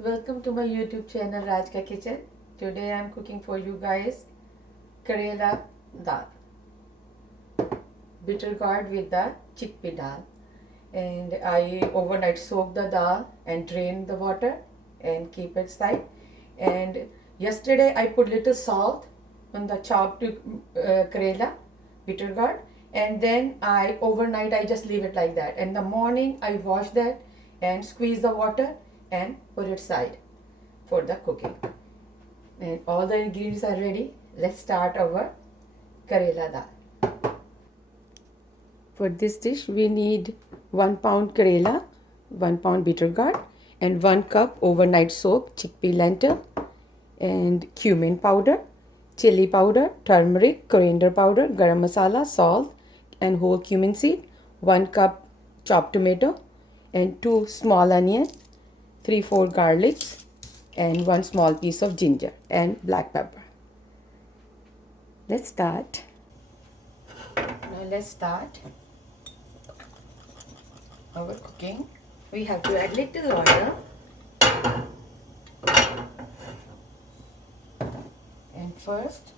Welcome to my YouTube channel Rajka Kitchen. Today I am cooking for you guys Karela dal, bitter gourd with the chickpea dal. And I overnight soak the dal and drain the water and keep it aside. And yesterday I put little salt on the chopped Karela bitter gourd, and then I overnight I just leave it like that. And the morning I wash that and squeeze the water and put it aside for the cooking. And all the ingredients are ready. Let's start our Karela dal. For this dish we need 1 pound Karela, 1 pound bitter gourd, and 1 cup overnight soaked chickpea lentil, and cumin powder, chili powder, turmeric, coriander powder, garam masala, salt, and whole cumin seed, 1 cup chopped tomato, and 2 small onion, 3-4 garlics, and 1 small piece of ginger and black pepper. Let's start. Now let's start our cooking. We have to add little oil. And first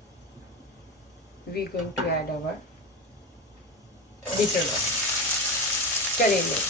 we're going to add our bitter gourd, Karela.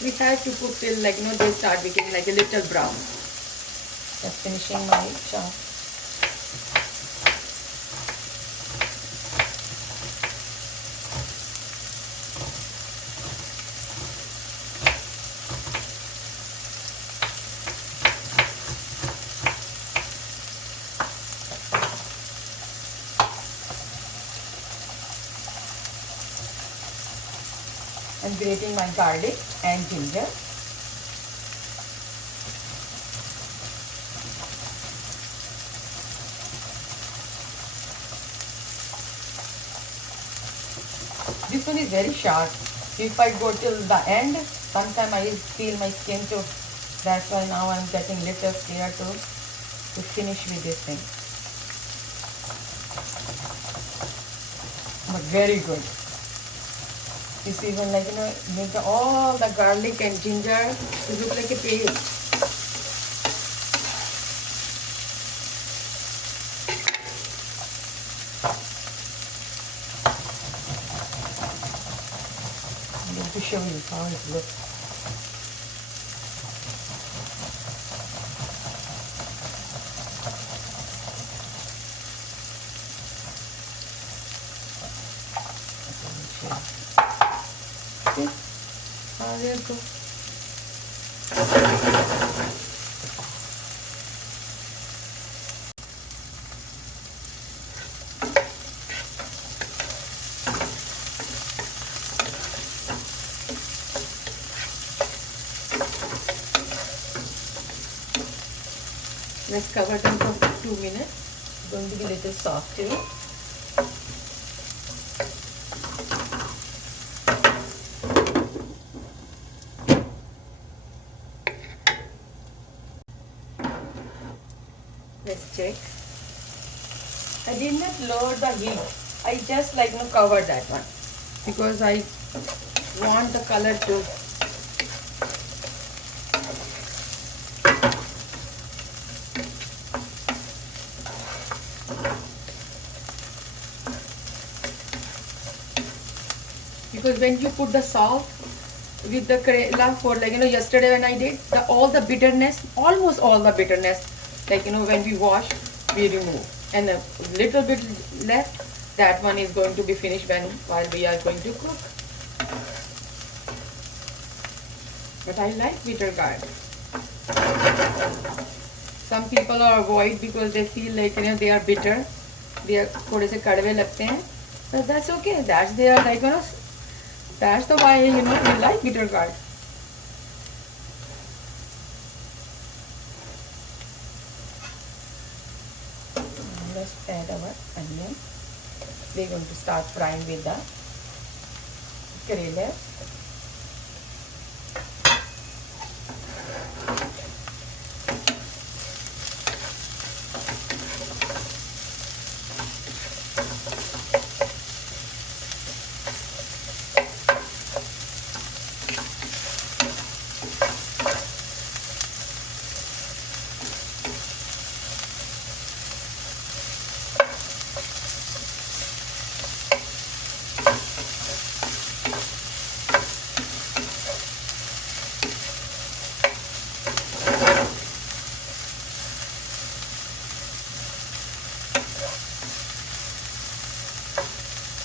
We have to cook till they start becoming like a little brown. Just finishing my chop. I'm grating my garlic and ginger. This one is very sharp. If I go till the end, sometimes I feel my skin too. That's why now I'm getting little scared to finish with this thing. But very good. It's even make all the garlic and ginger to look like a paste. I'm going to show you how it looks. See? There you go. Let's cover them for 2 minutes. It's going to be a little soft too. Let's check. I did not lower the heat. I just cover that one because I want the color to because when you put the salt with the Karela for yesterday when I did all the bitterness, almost all the bitterness, when we wash we remove, and a little bit left, that one is going to be finished while we are going to cook. But I like bitter gourd. Some people are avoid because they feel they are bitter, they are थोड़े से कड़वे लगते हैं, but that's okay, that's their that's the why we like bitter gourd. Let's add our onion. quickly going to start frying with the karela.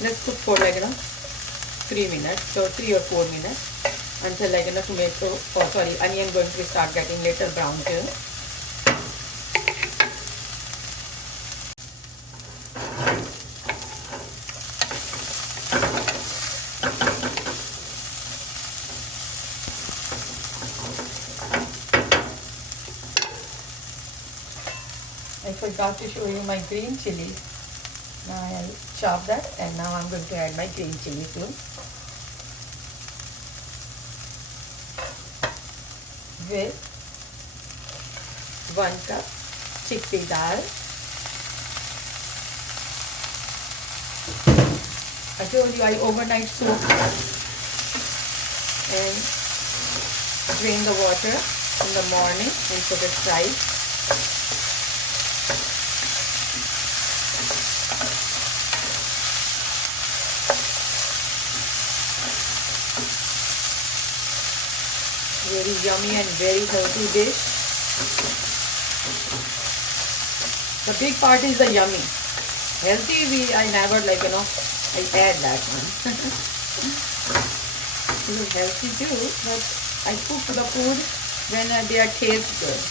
Let's cook for 3 minutes, so 3 or 4 minutes, until tomato, oh sorry, onion going to start getting little brown too. I forgot to show you my green chilies. Now I'll chop that, and now I'm going to add my green chili too. With 1 cup chickpea dal. I told you I overnight soaked and drain the water in the morning and put it aside. Very yummy and very healthy dish. The big part is the yummy. Healthy, I never I add that one. It is healthy too, but I cook the food when they are taste good.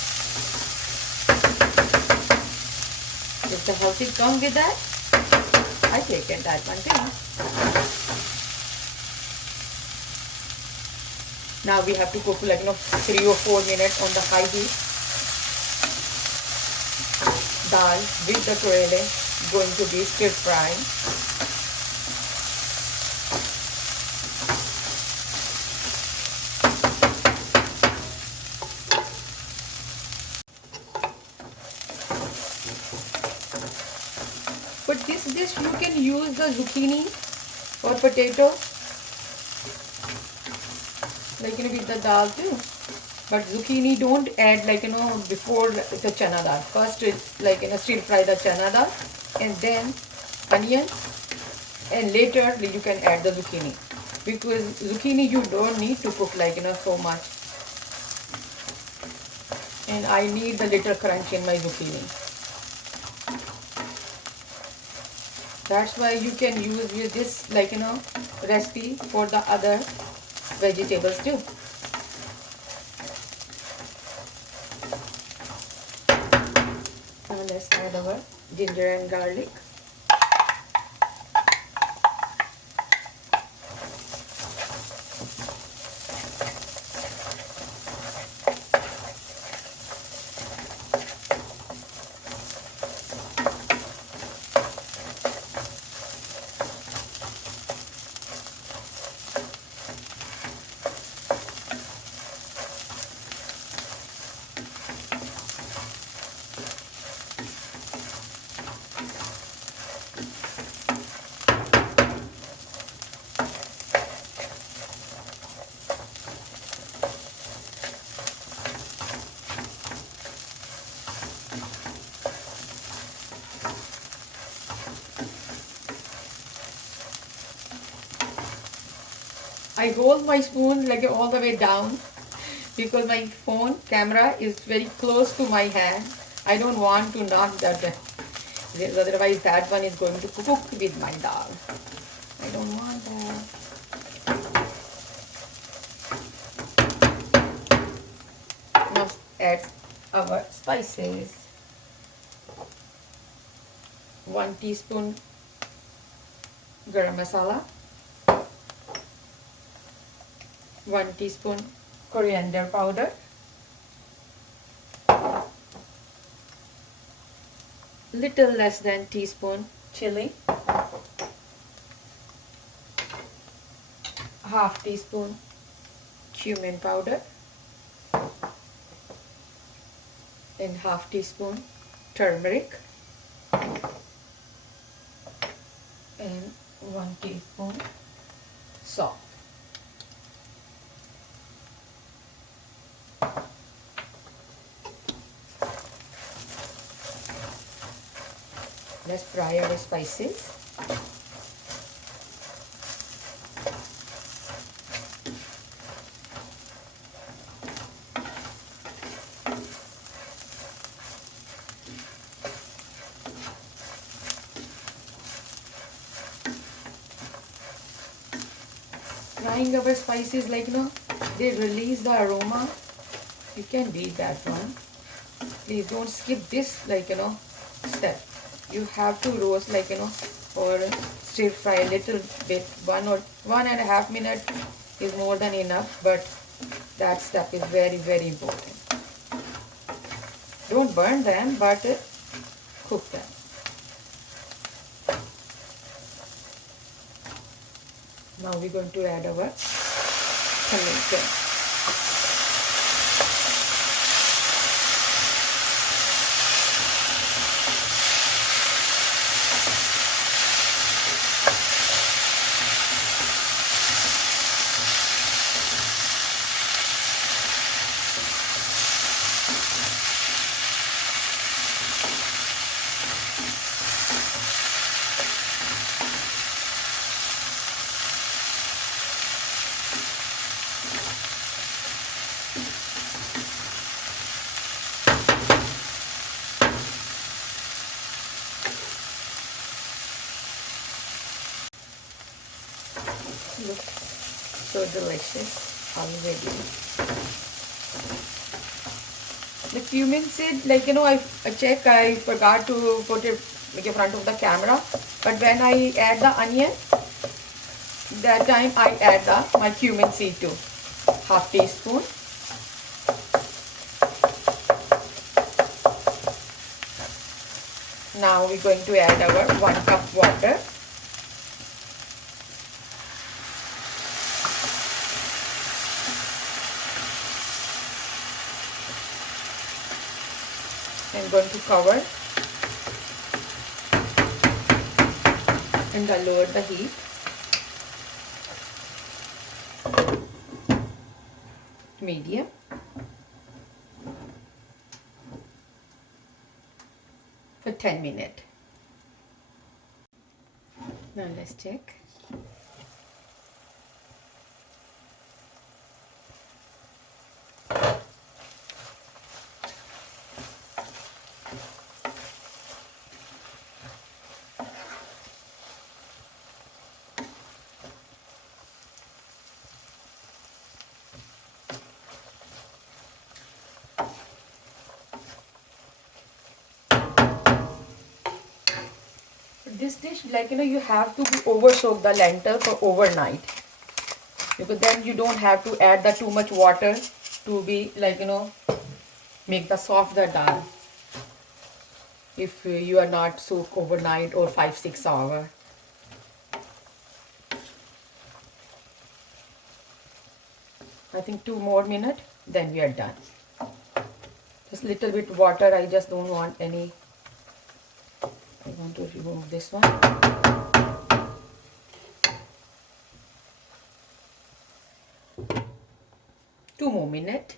If the healthy come with that, I take it that one too. Now we have to cook 3 or 4 minutes on the high heat. Dal with the karela going to be stir frying. But this dish you can use the zucchini or potato with the dal too. But zucchini don't add before the chana dal. First stir fry the chana dal and then onion, and later you can add the zucchini, because zucchini you don't need to cook so much, and I need the little crunch in my zucchini. That's why you can use with this recipe for the other vegetables too. Now let's add our ginger and garlic. I hold my spoon all the way down because my phone camera is very close to my hand. I don't want to knock that, otherwise that one is going to cook with my dal. I don't want that. Now add our spices. 1 teaspoon garam masala. 1 teaspoon coriander powder, little less than teaspoon chili, half teaspoon cumin powder and half teaspoon turmeric and 1 teaspoon salt. Let's fry our spices. Frying our spices, like, they release the aroma. You can beat that one. Please don't skip this, step. You have to roast, or stir fry a little bit. 1.5 minutes is more than enough, but that step is very, very important. Don't burn them, but cook them. Now we're going to add our tomato. Looks so delicious already. The cumin seed, I check, I forgot to put it in front of the camera, but when I add the onion, that time I add my cumin seed too, half teaspoon. Now we're going to add our 1 cup water. I'm going to cover and lower the heat. Medium. For 10 minutes. Now let's check. This dish, you have to over soak the lentil for overnight, because then you don't have to add the too much water to be make the soft the dal. If you are not soak overnight or 5-6 hours. I think 2 more minutes, then we are done. Just little bit water. I just don't want any. I want to remove this one. Two more minutes.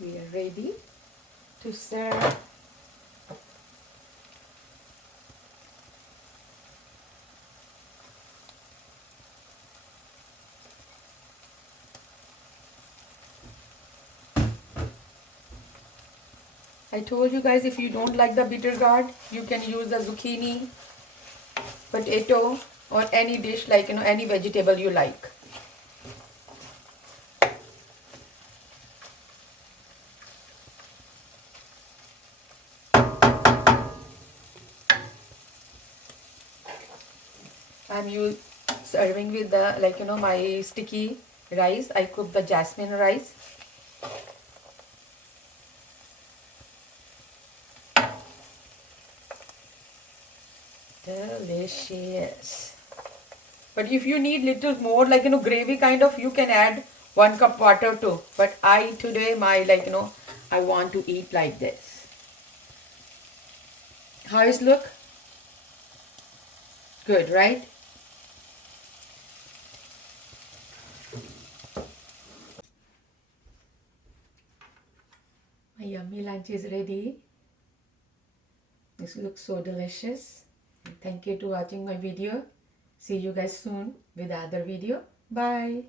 We are ready to serve. I told you guys, if you don't like the bitter gourd, you can use the zucchini, potato, or any dish, any vegetable you like. I'm serving with the my sticky rice. I cook the jasmine rice. Delicious. But if you need little more, like, gravy kind of, you can add 1 cup water too. But I today, my, I want to eat like this. How is look? Good, right? My yummy lunch is ready. This looks so delicious. Thank you to watching my video. See you guys soon with other video. Bye.